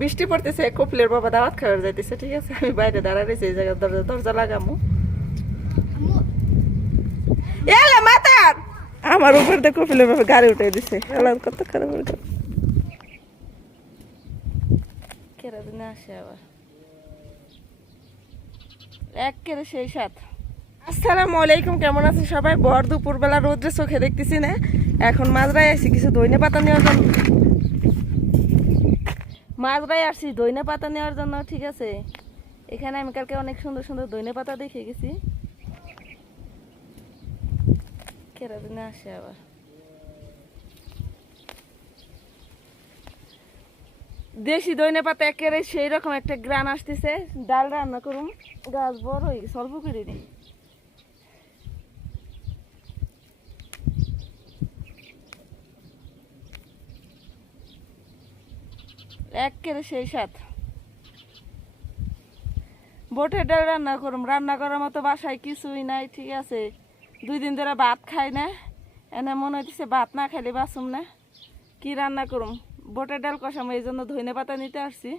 বৃষ্টি পড়তেছে, কপিলের বাবা দাওয়াত খাওয়ার যাইতেছে, ঠিক আছে? আমি বাইরে দাঁড়া রয়েছি, এই জায়গায় দরজা দরজা লাগামো। আমার উপর দিয়ে কপিলের বাবা গাড়ি উঠে দিছে। এলা কত খারাপ কেরা আসে আবার। এক কেরে সেই সাথ আসসালামু আলাইকুম, কেমন আছেন সবাই? বর দুপুরবেলা রোদ্রে চোখে দেখতেছি না। এখন মাঝরাই আসি কিছু দইনে পাতা নেওয়ার জন্য। মাঝরাই আসছি। দইনে পাতা নেওয়ার জন্য, ঠিক আছে? এখানে আমি কালকে অনেক সুন্দর সুন্দর দইনে পাতা দেখে গেছি। কেরা দিনে আসে আবার। দেশি দইনে পাতা একেবারে সেই রকম একটা গ্রান আসতেছে। ডাল রান্না করুম, গাছ বড় হয়ে গেছে অল্প করে দিই একেবারে সেই সাথ বোটের ডাল রান্না করুম। রান্না করার মতো বাসায় কিছুই নাই, ঠিক আছে? দুই দিন ধরে ভাত খাই না। এনে মনে হইতেছে ভাত না খাইলে বাসুম না। কি রান্না করুম? বোটের ডাল কষাম, এই জন্য ধনে পাতা নিতে আসছি।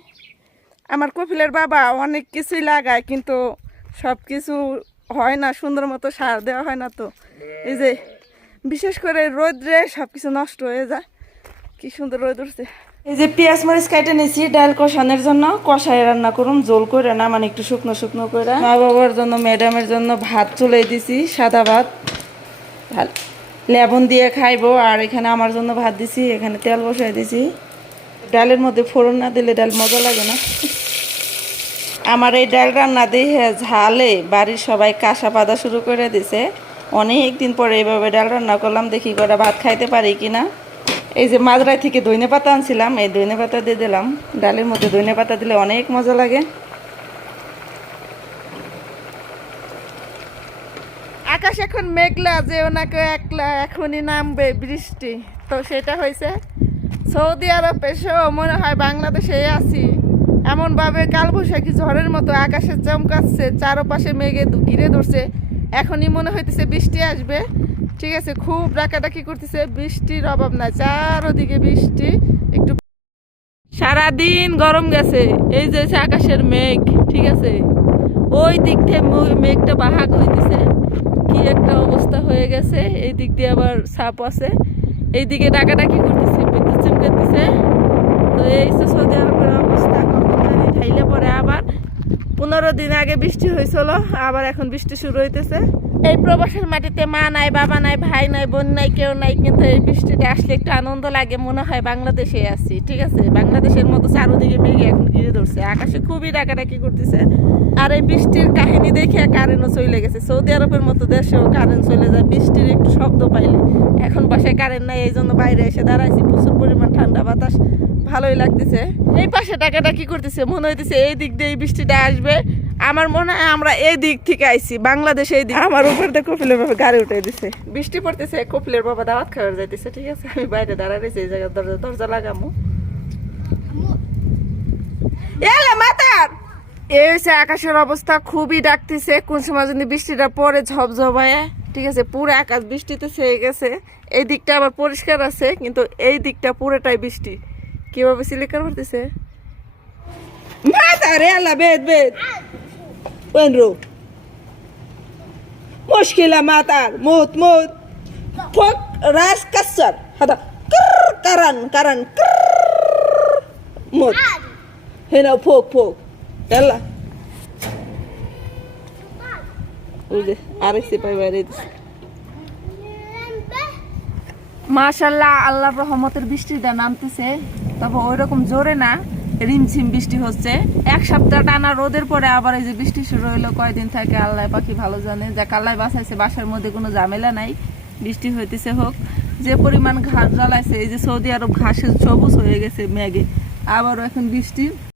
আমার কপিলের বাবা অনেক কিছুই লাগায়, কিন্তু সব কিছু হয় না, সুন্দর মতো সার দেওয়া হয় না তো। এই যে, বিশেষ করে রোদ্রে সব কিছু নষ্ট হয়ে যায়। কি সুন্দর রোদ উঠছে। এই যে পেঁয়াজ মরিচ কাটে নিয়েছি ডাল কষানোর জন্য। কষায় রান্না করুন জোল করে না মানে একটু শুকনো শুকনো করে। মা বাবার জন্য, ম্যাডামের জন্য ভাত চলে দিছি, সাদা ভাত। ভালো লেবন দিয়ে খাইবো, আর এখানে আমার জন্য ভাত দিছি, এখানে তেল বসাই দিছি। ডালের মধ্যে ফোড়ন না দিলে ডাল মজা লাগে না। আমার এই ডাল রান্না দিয়ে ঝালে, বাড়ির সবাই কাঁসা পাতা শুরু করে দিছে। অনেক দিন পরে এইভাবে ডাল রান্না করলাম, দেখি করে ভাত খাইতে পারি কিনা। এই যে মাঝরাই থেকে দইনে পাতা আনছিলাম, এই দইনে পাতা দিয়ে দিলাম। ডালের মধ্যে দইনে পাতা দিলে অনেক মজা লাগে। আকাশ এখন মেঘলা, যে ওনাকে একলা এখনই নামবে বৃষ্টি। তো সেটা হয়েছে, সৌদি আরব এসেও মনে হয় বাংলাদেশে আছি। এমনভাবে কালবৈশাখী ঝড়ের মতো আকাশে চমকাচ্ছে, চারপাশে মেঘে ঘিরে ধরছে। এখনই মনে হইতেছে বৃষ্টি আসবে। ঠিক আছে, খুব ডাকাডাকি করতেছে, বৃষ্টির অভাব নাই, চারোদিকে বৃষ্টি, একটু সারাদিন গরম গেছে, এই যে আকাশের মেঘ, ঠিক আছে? ওই দিক থেকে মেঘটা বাহাক হইতেছে, কি একটা অবস্থা হয়ে গেছে, এই দিক দিয়ে আবার সাপ আছে এইদিকে ডাকাডাকি করতেছে, বিদ্যুৎ চমকাতেছে, তো এই সৌদি আরবের অবস্থা, কখন পরে আবার পনেরো দিন আগে বৃষ্টি হয়েছিল, আবার এখন বৃষ্টি শুরু হইতেছে। এই প্রবাসের মাটিতে মা নাই, বাবা নাই, ভাই নাই, বোন নাই, কেউ নাই, কিন্তু এই বৃষ্টিতে আসলে একটু আনন্দ লাগে, মনে হয় বাংলাদেশে আছি, ঠিক আছে? বাংলাদেশের মতো চারোদিকে মেঘে এখন ঘিরে ধরছে, আকাশে খুবই ডাকাডাকি করতেছে। আর এই বৃষ্টির কাহিনী দেখে কারেন্টও চলে গেছে। সৌদি আরবের মতো দেশেও কারেন্ট চলে যায়, বৃষ্টির একটু শব্দ পাইলে। এখন বাসায় কারেন্ট নাই এই জন্য বাইরে এসে দাঁড়াইছি, প্রচুর পরিমাণ ঠান্ডা বাতাস। ভালোই লাগতেছে। এই পাশে টাকাটা কি করতেছে? মনে হইতেছে এই দিক দিয়ে এই বৃষ্টিটা আসবে। আমার মনে হয় আমরা এই দিক থেকে আইছি বাংলাদেশে এই দিক আমার উপর দিয়ে কপিলের বাবা গাড়ি উঠে দিছে। বৃষ্টি পড়তেছে কপিলের বাবা দাওয়াত খাওয়ার যাইতেছে ঠিক আছে? আমি বাইরে দাঁড়া রয়েছি এই জায়গায় দরজা দরজা লাগামো। এলা মাতার! এই হচ্ছে আকাশের অবস্থা খুবই ডাকতেছে কোন সময় যদি বৃষ্টিটা পরে ঝপঝপায়। ঠিক আছে পুরো আকাশ বৃষ্টিতে ছেয়ে গেছে। এই দিকটা আবার পরিষ্কার আছে কিন্তু এই দিকটা পুরোটাই বৃষ্টি। কীভাবে সিলিকার করতেছে মাতার এলা বেদ বেদ বনরো মুশকিলা মাতার মুত মুত ফক রাস কাসার কির কারান কারান কির মুত হেনা ফোক ফোক এলা ওই যে আরেকসে দিছে মাশাল্লাহ আল্লাহর রহমতের বৃষ্টিটা নামতেছে, তবে ওই রকম জোরে না, রিমঝিম বৃষ্টি হচ্ছে। এক সপ্তাহ টানা রোদের পরে আবার এই যে বৃষ্টি শুরু হইল, কয়দিন থাকে আল্লাহ পাখি ভালো জানে। যাক, আল্লাহ বাসাইছে বাসার মধ্যে কোনো ঝামেলা নাই, বৃষ্টি হইতেছে হোক। যে পরিমাণ ঘাস জ্বালাইছে, এই যে সৌদি আরব ঘাসের সবুজ হয়ে গেছে মেঘে, আবারও এখন বৃষ্টি।